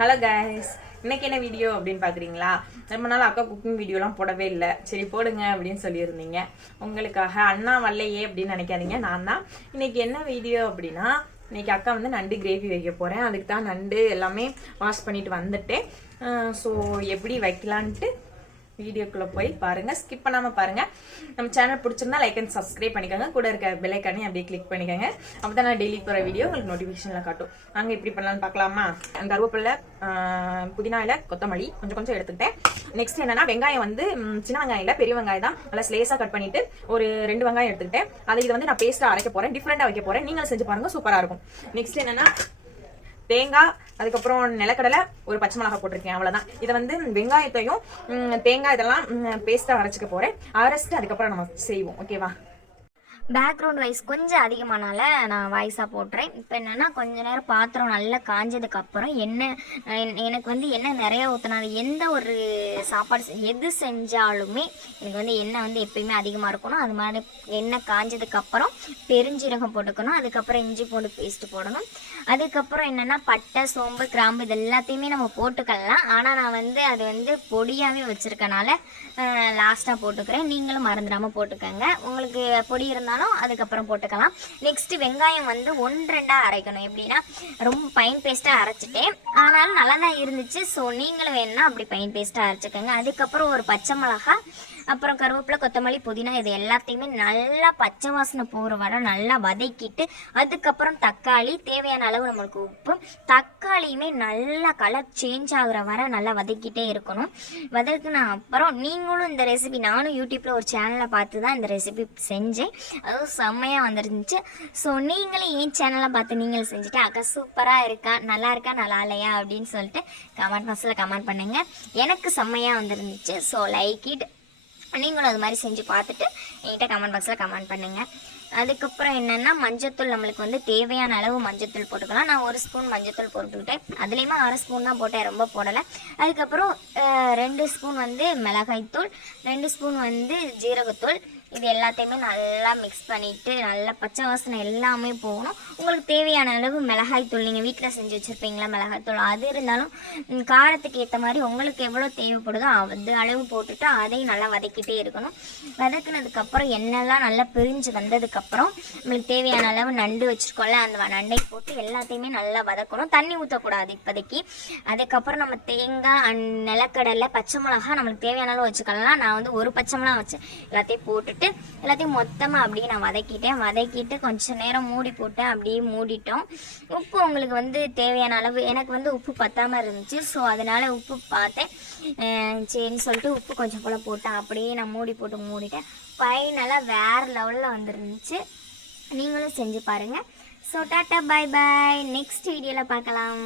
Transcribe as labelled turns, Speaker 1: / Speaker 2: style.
Speaker 1: Hello guys இன்னைக்கு என்ன video அப்படின்னு பாக்குறீங்களா ரொம்ப நாள் அக்கா குக்கிங் வீடியோலாம் போடவே இல்லை. சரி போடுங்க அப்படின்னு சொல்லியிருந்தீங்க. உங்களுக்காக அண்ணா வரலையே அப்படின்னு நினைக்காதீங்க. நான் தான். இன்னைக்கு என்ன வீடியோ அப்படின்னா இன்னைக்கு அக்கா வந்து நண்டு கிரேவி வைக்க போறேன். அதுக்கு தான் நண்டு எல்லாமே வாஷ் பண்ணிட்டு வந்துட்டேன். ஸோ எப்படி வைக்கலான்ட்டு வீடியோக்குள்ளே போய் பாருங்க. ஸ்கிப் பண்ணாமல் பாருங்க. நம்ம சேனல் பிடிச்சிருந்தா லைக் அண்ட் சப்ஸ்கிரைப் பண்ணிக்கோங்க. கூட இருக்க விலைக்கானே அப்படியே கிளிக் பண்ணிக்கோங்க. அப்பதான் நான் டெய்லி போகிற வீடியோ உங்களுக்கு நோட்டிஃபிகேஷனில் காட்டும். நாங்கள் எப்படி பண்ணலான்னு பார்க்கலாமா? கருவேப்பிலை ஆஹ், புதினா கொத்தமல்லி கொஞ்சம் கொஞ்சம் எடுத்துக்கிட்டேன். நெக்ஸ்ட் என்னன்னா வெங்காயம் வந்து சின்ன வெங்காயம் இல்லை பெரிய வெங்காயம் தான். நல்லா ஸ்லேஸாக கட் பண்ணிட்டு ஒரு ரெண்டு வெங்காயம் எடுத்துக்கிட்டேன். அதை இது வந்து நான் பேஸ்ட்டாக அரைக்க போகிறேன் டிஃப்ரெண்ட்டாக வைக்க போகிறேன் நீங்களும் செஞ்சு பாருங்க. சூப்பராக இருக்கும். நெக்ஸ்ட் என்னன்னா தேங்காய் அதுக்கப்புறம் நிலக்கடலை ஒரு பச்சை மிளகாய் போட்டிருக்கேன் அவ்வளோதான் இதை வந்து வெங்காயத்தையும் தேங்காய் இதெல்லாம் பேஸ்ட்டாக அரைச்சிக்க போகிறேன் அரைச்சிட்டு அதுக்கப்புறம் நம்ம செய்வோம். ஓகேவா
Speaker 2: பேக்ரவுண்ட் வாய்ஸ் கொஞ்சம் அதிகமானால நான் வாய்ஸாக போட்டுறேன். இப்போ என்னென்னா கொஞ்ச நேரம் பாத்திரம் நல்லா காஞ்சதுக்கு அப்புறம் என்- எனக்கு வந்து என்ன நிறைய ஊற்றினா எந்த ஒரு சாப்பாடு எது செஞ்சாலுமே எனக்கு வந்து எண்ணெய் வந்து எப்பயுமே அதிகமாக இருக்கணும். அது மாதிரி எண்ணெய் காஞ்சதுக்கு அப்புறம் பெருஞ்சீரகம் போட்டுக்கணும். அதுக்கப்புறம் இஞ்சி பூண்டு பேஸ்ட்டு போடணும். அதுக்கப்புறம் என்னென்னா பட்டை சோம்பு கிராம்பு இது எல்லாத்தையுமே நம்ம போட்டுக்கலாம். ஆனால் நான் வந்து அது வந்து பொடியாகவே வச்சுருக்கனால லாஸ்ட்டாக போட்டுக்கிறேன். நீங்களும் மறந்துடாமல் போட்டுக்கோங்க. உங்களுக்கு பொடி இருந்தாலும் அதுக்கப்புறம் போட்டுக்கலாம். நெக்ஸ்ட் வெங்காயம் வந்து ஒன்றெண்டாக அரைக்கணும். எப்படின்னா ரொம்ப பைன் பேஸ்ட்டாக அரைச்சிட்டேன் ஆனாலும் நல்லா தான் இருந்துச்சு. ஸோ நீங்களும் வேணும்னா அப்படி பைன் பேஸ்ட்டாக அரைச்சிக்கோங்க. அதுக்கப்புறம் ஒரு பச்சை மிளகா அப்புறம் கருவேப்பிலை கொத்தமல்லி புதினா இது எல்லாத்தையுமே நல்லா பச்சை வாசனை போகிற வரை நல்லா வதக்கிட்டு அதுக்கப்புறம் தக்காளி தேவையான அளவு நம்மளுக்கு உப்பு தக்காளியுமே நல்லா கலர் சேஞ்ச் ஆகுற வரை நல்லா வதக்கிட்டே இருக்கணும். வதக்குன அப்புறம் நீங்களும் இந்த ரெசிபி நானும் யூடியூப்பில் ஒரு சேனலை பார்த்து தான் இந்த ரெசிபி செஞ்சேன். அதுவும் செம்மையாக வந்துருந்துச்சு. ஸோ நீங்களும் என் சேனலை பார்த்து நீங்களும் செஞ்சுட்டு அக்கா சூப்பராக இருக்கா நல்லா இருக்கா நல்லா இல்லையா அப்படின்னு சொல்லிட்டு கமெண்ட் பாக்ஸில் கமெண்ட் பண்ணுங்கள் எனக்கு செம்மையாக வந்துருந்துச்சு. ஸோ லைக் இட் நீங்களும் அது மாதிரி செஞ்சு பார்த்துட்டு என்கிட்ட கமெண்ட் பாக்ஸில் கமெண்ட் பண்ணுங்கள் அதுக்கப்புறம் என்னென்னா மஞ்சத்தூள் நம்மளுக்கு வந்து தேவையான அளவு மஞ்சத்தூள் போட்டுக்கலாம். நான் ஒரு ஸ்பூன் மஞ்சத்தூள் போட்டுக்கிட்டேன். அதுலேயுமே அரை ஸ்பூன் தான் போட்டேன். ரொம்ப போடலை. அதுக்கப்புறம் ரெண்டு ஸ்பூன் வந்து மிளகாய்த்தூள் ரெண்டு ஸ்பூன் வந்து ஜீரகத்தூள் இது எல்லாத்தையுமே நல்லா மிக்ஸ் பண்ணிவிட்டு நல்லா பச்சை வாசனை எல்லாமே போகணும். உங்களுக்கு தேவையான அளவு மிளகாய் தூள் நீங்கள் வீட்டில் செஞ்சு வச்சுருப்பீங்களா மிளகாய் தூள்? அது இருந்தாலும் காரத்துக்கு ஏற்ற மாதிரி உங்களுக்கு எவ்வளோ தேவைப்படுதோ அது அளவு போட்டுட்டு அதையும் நல்லா வதக்கிட்டே இருக்கணும். வதக்குனதுக்கப்புறம் எண்ணெய்லாம் நல்லா பிரிஞ்சு வந்ததுக்கப்புறம் நம்மளுக்கு தேவையான அளவு நண்டு வச்சுருக்கோம்ல அந்த நண்டை போட்டு எல்லாத்தையுமே நல்லா வதக்கணும். தண்ணி ஊற்றக்கூடாது இப்போதைக்கு. அதுக்கப்புறம் நம்ம தேங்காய் அண்ட் நிலக்கடலை பச்சை மிளகா நம்மளுக்கு தேவையான அளவு வச்சுக்கலாம். நான் வந்து ஒரு பச்சை மிளகா வச்சு எல்லாத்தையும் போட்டு போட்டு எல்லாத்தையும் மொத்தமாக அப்படியே நான் வதக்கிட்டேன். வதக்கிட்டு கொஞ்சம் நேரம் மூடி போட்டு அப்படியே மூடிட்டோம். உப்பு உங்களுக்கு வந்து தேவையான அளவு எனக்கு வந்து உப்பு பத்தாமல் இருந்துச்சு. ஸோ அதனால் உப்பு பார்த்தேன். சரின்னு சொல்லிட்டு உப்பு கொஞ்சம் போல் போட்டேன். அப்படியே நான் மூடி போட்டு மூடிட்டேன். ஃபைனலாக வேறு லெவலில் வந்துருந்துச்சு. நீங்களும் செஞ்சு பாருங்கள் so tata bye bye next வீடியோவில் பார்க்கலாம்.